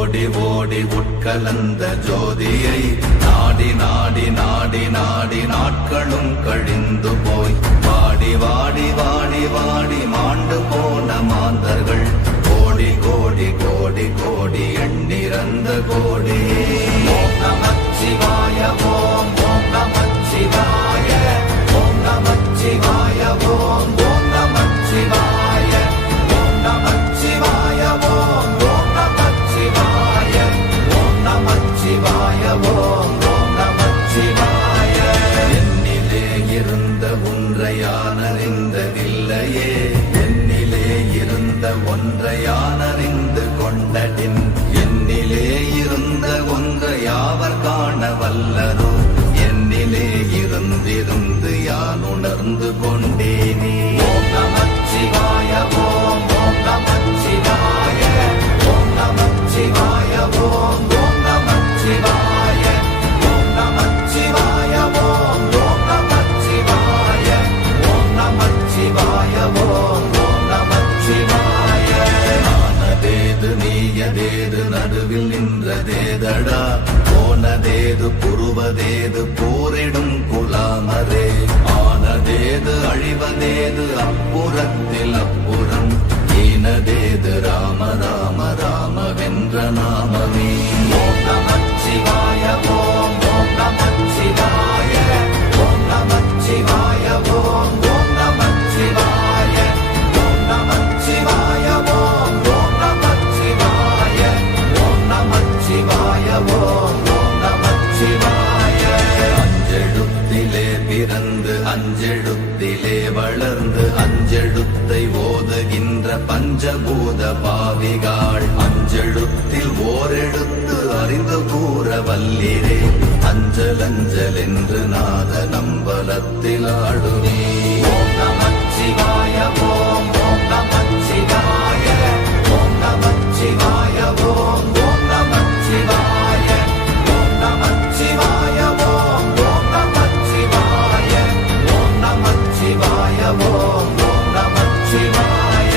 ஓடி ஓடி உட்கலந்த ஜோதியை நாடி நாடி நாடி நாடி நாட்களும் கழிந்து போய் வாடி வாடி வாடி வாடி மாண்டு போன மாந்தர்கள் கோடி கோடி கோடி கோடி எண்ணிறந்த கோடி. ஓம் நமச்சிவாய ஓம் ஓம் நமச்சிவாய ஓம் நமச்சிவாய ஓம் ஓம் நமச்சிவாய ஓம் நமச்சிவாய ஓம் ஓம் நமச்சிவாய ஓம் நமச்சிவாய ஓம் ஓம் நமச்சிவாய. என்னிலே இருந்த ஒன்றை யான் அறிந்ததில்லையே, என்னிலே இருந்த ஒன்றை யான் அறிந்து கொண்டடின், என்னிலே இருந்த ஒன்றை யாவர் காண வல்லரோ, என்னிலே இருந்திருந்து யான் உணர்ந்து கொண்டேனே. ஓம் நமச்சிவாய ஓம் ஓம் நமச்சிவாய ஓம் நமச்சிவாய ஓம் ஓம் நமச்சிவாய ஓம் நமச்சிவாய ஓம் ஓம் நமச்சிவாய ஓம் நமச்சிவாய ஓம் ஓம் நமச்சிவாய. ஆனதேது நீயதேது நடுவில் நின்றதேதடா, போனதேது புருவதேது போரிடும் குலாமரே, ஆனதேது அழிவதேது அப்புறத்தில் அப்புறம், ஈனதேது ராம ராம ராம வென்ற நாமமே. ஓம் நமச்சிவாய ஓம் ஓம் நமச்சிவாய ஓம் நமச்சிவாய ஓம் ஓம் நமச்சிவாய ஓம் நமச்சிவாய ஓம் ஓம் நமச்சிவாய ஓம் நமச்சிவாய ஓம் ஓம் நமச்சிவாய. அஞ்செழுத்திலே பிறந்து அஞ்செழுத்திலே வளர்ந்து அஞ்செழுத்தை ஓதுகின்ற பஞ்சபூத பாவிகாள், அஞ்செழுத்தில் ஓரெழுத்து அறிந்து கூற வல்லிரே, அஞ்சல் அஞ்சல் என்று நாத நம்பலத்தில் ஆடுவே. ஓம் நமச்சிவாய ஓம் ஓம் நமச்சிவாய ஓம் நமச்சிவாய ஓம் ஓம் நமச்சிவாய ஓம் நமச்சிவாய ஓம் ஓம் நமச்சிவாய ஓம் நமச்சிவாய ஓம் ஓம் நமச்சிவாய.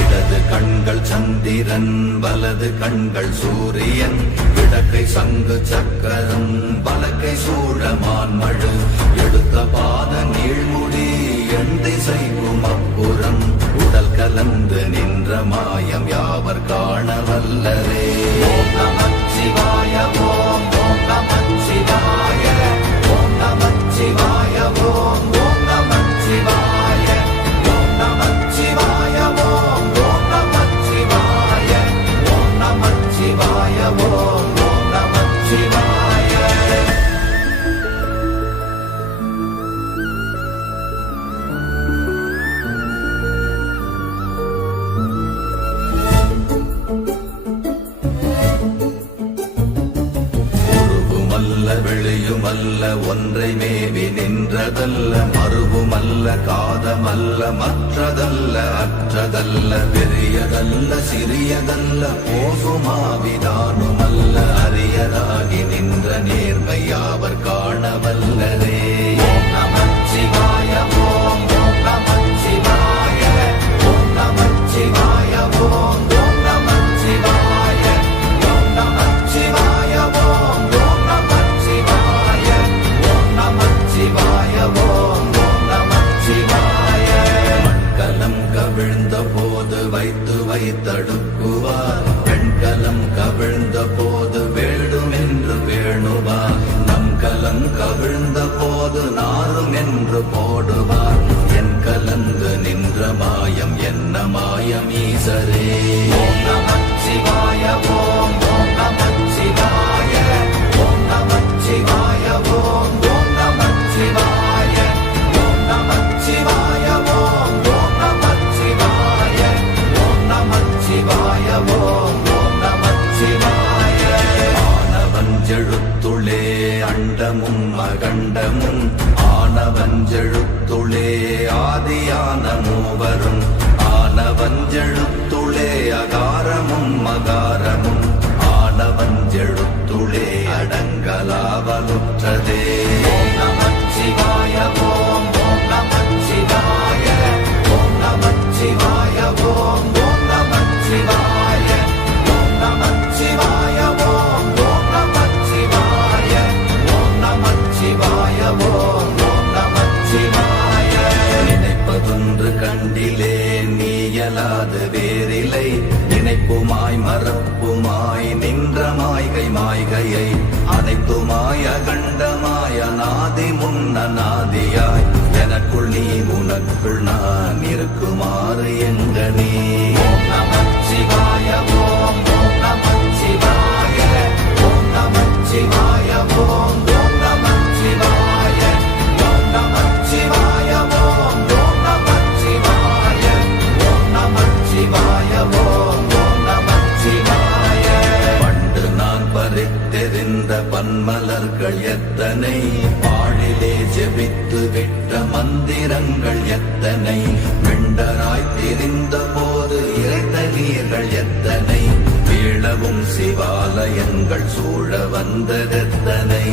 இடது கண்கள் சந்திரன் வலது கண்கள் சூரியன், இடக்கை சங்கு சக்கரம் வலக்கை சூழமான் மழு, எடுத்த பாத நீழ்முடி எண் திசைக்கும் அப்புறம், உடல் கலந்து நின்ற மாயம் யாவர் காண வல்லரே. ஓம் நமச்சிவாய ஓம் ஓம் நமச்சிவாய ஓம் நமச்சிவாய ஓம் ஓம் நமச்சிவாய ஓம் நமச்சிவாய ஓம் ஓம் நமச்சிவாய ஓம் நமச்சிவாய ஓம் ஓம் நமச்சிவாய. உருவுமல்ல வெளியுமல்ல ஒன்றை மேவி நின்றதல்ல, மறுவுமல்ல காதமல்ல மற்றதல்ல அற்றதல்ல, பெரியதல்ல சிறியதல்ல போகுமாவிதானுமல்ல, அரியதாகி நின்ற நேர்மை யாவர் காண வல்லரே. ஓம் நமச்சிவாய ஓம் ஓம் நமச்சிவாய ஓம் நமச்சிவாய ஓம் ஓம் நமச்சிவாய ஓம் நமச்சிவாய ஓம் ஓம் நமச்சிவாய ஓம் நமச்சிவாய ஓம் ஓம் நமச்சிவாய. மண்கலம் கவிழ்ந்த போது வைத்து வைத்தடுக்குவார், பெண்கலம் கவிழ்ந்த போது வேண்டும் என்று வேணுவார், நம் கலம் கவிழ்ந்த போது நாரும் என்று போடுவார், என் கலந்து நின்ற மாயம் என்ன மாயம் ஈசரே. ஓம் நமச்சிவாய ஓம் ஓம் நமச்சிவாய ஓம் நமச்சிவாய ஓம் ஓம் நமச்சிவாய ஓம் நமச்சிவாய ஓம் ஓம் நமச்சிவாய ஓம் நமச்சிவாய ஓம் ஓம் நமச்சிவாய. ஆனவஞ்செழுத்துளே அண்டமும் அகண்டமும், ஆனவஞ்செழுத்துளே ஆதியான மூவரும், ஆனவஞ்செழுத்துளே அகாரமும் மகாரமும், ஆனவஞ்செழுத்துளே அடங்கலாவலுற்றதே. ஓம் நமச்சிவாய ஓம் ஓம் நமச்சிவாய ஓம் நமச்சிவாய ஓம் ஓம் நமச்சிவாய ஓம் நமச்சிவாய ஆதி முன்னநாதியாய் எனக்குள் நீ உனக்குள் நான் இருக்குமாறு எங்கனே. ஓம் நமச்சிவாய ஓம் ஓம் நமச்சிவாய ஓம் நமச்சிவாய ஓம் ஓம் நமச்சிவாய ஓம் நமச்சிவாய ஓம் ஓம் நமச்சிவாய ஓம் நமச்சிவாய ஓம் ஓம் நமச்சிவாய. பண்டு நான் பறித்தெறிந்த பன்மலர்கள் எத்தனை, பாழிலே ஜெபித்து விட்ட மந்திரங்கள் எத்தனை, வெண்டராய் திரிந்த போது இறைத்த நீர்கள் எத்தனை, வீழவும் சிவாலயங்கள் சூழ வந்ததெத்தனை.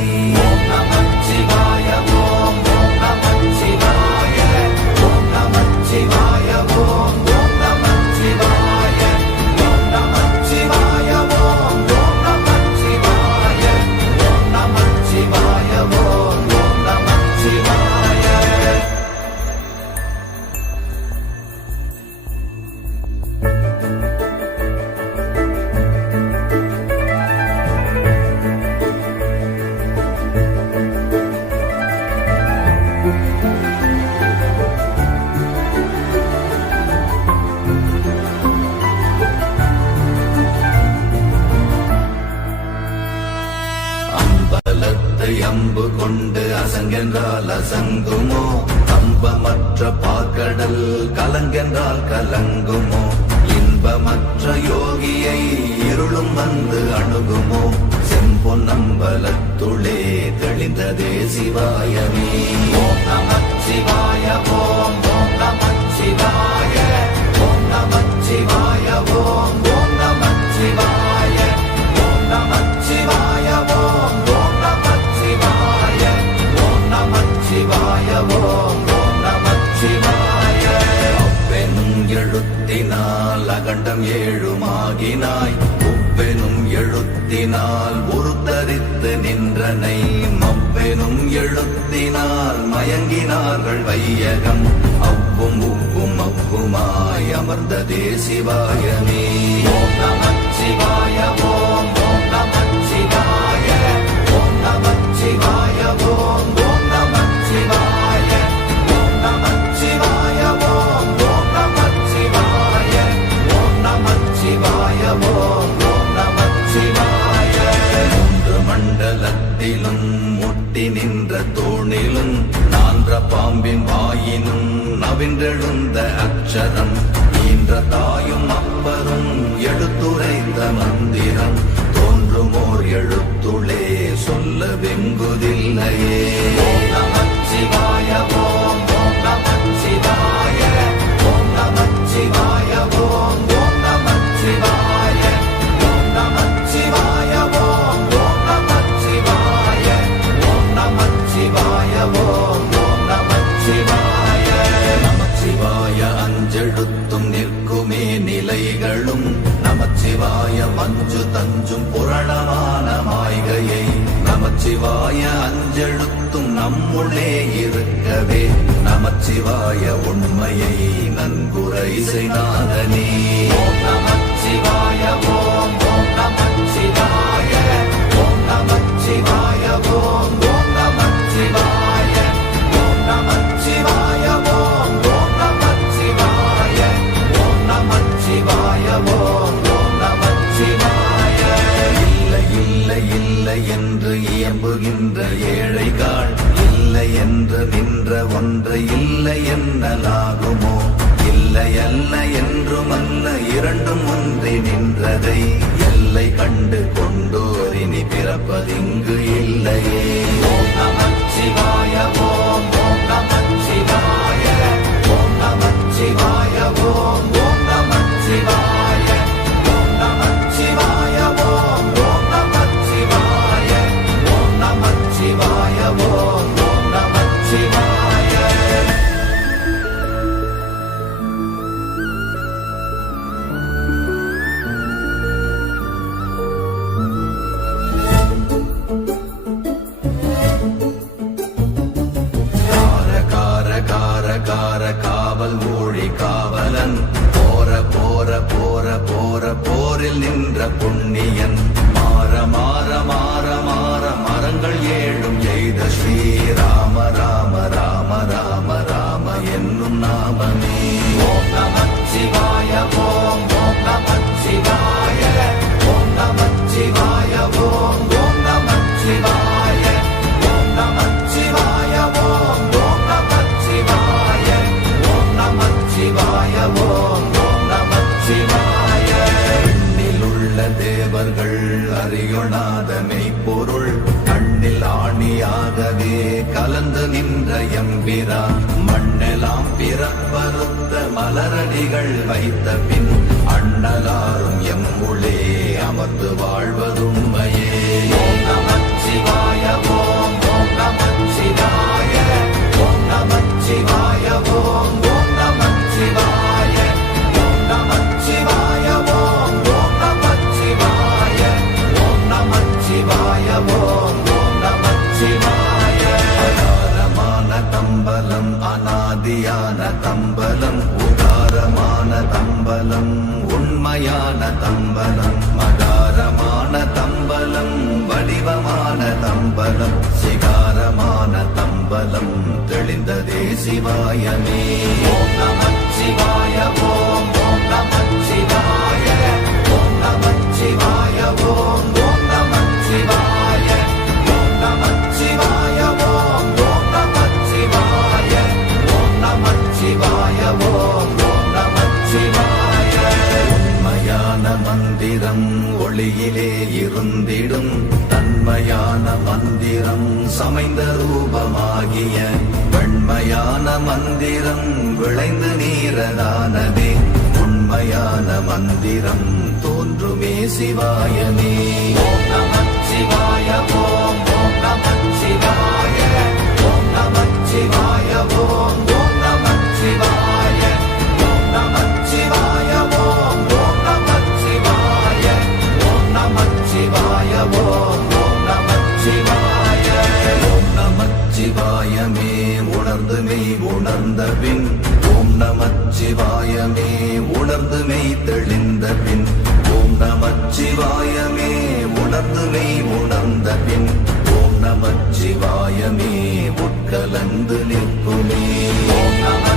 ஓம் நமச்சிவாய ஓம் ஓம் நமச்சிவாய ஓம் நமச்சிவாய ஓம் ஓம் நமச்சிவாய ஓம் நமச்சிவாய ஓம் ஓம் நமச்சிவாய ஓம் நமச்சிவாய ஓம் ஓம் நமச்சிவாய. அம்பலத்தை அம்பு கொண்டு அசங்கென்றால் அசங்குமோ, கம்பமற்ற பாக்கடல் கலங்கென்றால் கலங்குமோ, இன்பமற்ற யோகியை இருளும் வந்து அணுகுமோ, செம்பொன்னம்பலத்துளே தெளிந்ததே சிவாயமே. ஓம் நமச்சிவாய ஓம் ஓம் நமச்சிவாய ஓம் நமச்சிவாய ஓம் ஓம் நமச்சிவாய ஓம் நமச்சிவாய ஓம் ஓம் நமச்சிவாய ஓம் நமச்சிவாய ஓம் ஓம் நமச்சிவாய. அவ்வெனும் எழுத்தினால் அகண்டம் ஏழுமாகினாய், உவ்வெனும் எழுத்தினால் உருத்தரித்து நின்றனை, மவ்வெனும் எழுத்தினால் மயங்கினார்கள் வையகம், அவ்வும் உவ்வும் அவ்வுமாய் அமர்ந்ததே சிவாயமே. ஓம் நமச்சிவாய ஓம் ஓம் நமச்சிவாய ஓம் நமச்சிவாய ஓம் ஓம் நமச்சிவாய ஓம் நமச்சிவாய ஓம் ஓம் நமச்சிவாய ஓம் நமச்சிவாய ஓம் ஓம் நமச்சிவாய. மூன்று மண்டலத்திலும் முட்டி நின்ற தூணிலும் நான்ற பாம்பின் வாயினும் நவின்றெழுந்த அக்ஷரம், ஈன்ற தாயும் அப்பரும் எடுத்துரைத்த மந்திரம், தோன்றுமோர் எழுத்துளே சொல்ல வெங்குதில்லையே. ஓம் நமச்சிவாய ஓம் ஓம் நமச்சிவாய ஓம் நமச்சிவாய ஓம் ஓம் நமச்சிவாய ஓம் நமச்சிவாய ஓம் ஓம் நமச்சிவாய ஓம் நமச்சிவாய ஓம் ஓம் நமச்சிவாய. நமச்சிவாய அஞ்செழுத்தும் நிற்குமே நிலைகளும், நமச்சிவாய மஞ்சு தஞ்சும் புரணமான மாய்கையை, நமச்சிவாய அஞ்செழுத்தும் நம்முள்ளே இருக்கவே, நமச்சிவாய உண்மையை நன்குரை செய்தாதனே. ஓம் நமச்சிவாய ஓம் ஓம் நமச்சிவாய ஓம் நமச்சிவாய ஓம் ஓம் நமச்சிவாய ஓம் நமச்சிவாய ஓம் ஓம் நமச்சிவாய ஓம் நமச்சிவாய ஓம் ஓம் நமச்சிவாய. இல்லை இல்லை இல்லை என்று இயம்புகின்ற ஏழைகள், இல்லை என்று நின்ற ஒன்று இல்லை என்னலாகுமோ, இல்லை அல்ல என்றுமல்ல இரண்டும் ஒன்றி நின்றதை, எல்லை கண்டு கொண்டோர் இனி பிறப்பதிங்கு இல்லையே. ஓம் நமச்சிவாய ஓம் ஓம் நமச்சிவாய ஓம் நமச்சிவாய ஓம் ஓம் நமச்சிவாய ஓம் நமச்சிவாய ஓம் ஓம் நமச்சிவாய ஓம் நமச்சிவாய ஓம் ஓம் நமச்சிவாய. தேவர்கள் அறியொணாத மெய்ப்பொருள் கண்ணில் ஆணியாகவே கலந்து நின்ற எம்பிரா மண்ணெல்லாம் பிறப்பறுத்த மலரடிகள் வைத்த பின் அண்ணலாரும் எம்முளே அமர்ந்து வாழ்வதுண்மையே. ஓம் நமச்சிவாய ஓம் ஓம் நமச்சிவாய ஓம் நமச்சிவாய ஓம் ஓம் நமச்சிவாய ஓம் நமச்சிவாய ஓம் ஓம் நமச்சிவாய ஓம் நமச்சிவாய ஓம் ஓம் நமச்சிவாய. அகாரமான தம்பலம் அநாதியான தம்பலம் உகாரமான தம்பலம் உண்மையான தம்பலம் மகாரமான தம்பலம் வடிவமான தம்பலம் சிகாரமான தம்பலம் தெளிந்ததே சிவாயமே. ஓம் நமச்சிவாய ஓம் ஓம் நமச்சிவாய ஓம் நமச்சிவாய ஓம் ஓம் நமச்சிவாய ஓம் நமச்சிவாய ஓம் ஓம் நமச்சிவாய ஓம் நமச்சிவாய ஓம் ஓம் நமச்சிவாய. உண்மையான மந்திரம் ஒளியிலே இருந்திடும் தன்மையான மந்திரம் சமைந்த ரூபமாகிய வெண்மையான மந்திரம் விளைந்து நீரதானதே உண்மையான மந்திரம் தோன்றுமே சிவாயமே. ஓம் நமச்சிவாய ஓம் ஓம் நமச்சிவாய ஓம் நமச்சிவாய ஓம் ஓம் நமச்சிவாய ஓம் நமச்சிவாய ஓம் ஓம் நமச்சிவாய ஓம் நமச்சிவாய ஓம் ஓம் நமச்சிவாய. ஓம் நமச்சிவாயமே உணர்ந்து மெய் உணர்ந்த பின் ஓம் நமச்சிவாயமே உணர்ந்து மெய் தெளிந்த பின் ஓம் நமச்சிவாயமே உணர்ந்து மெய் உணர்ந்த பின் ஓம் நமச்சிவாயமே உட்கலந்து நிற்குமே. ஓம் நம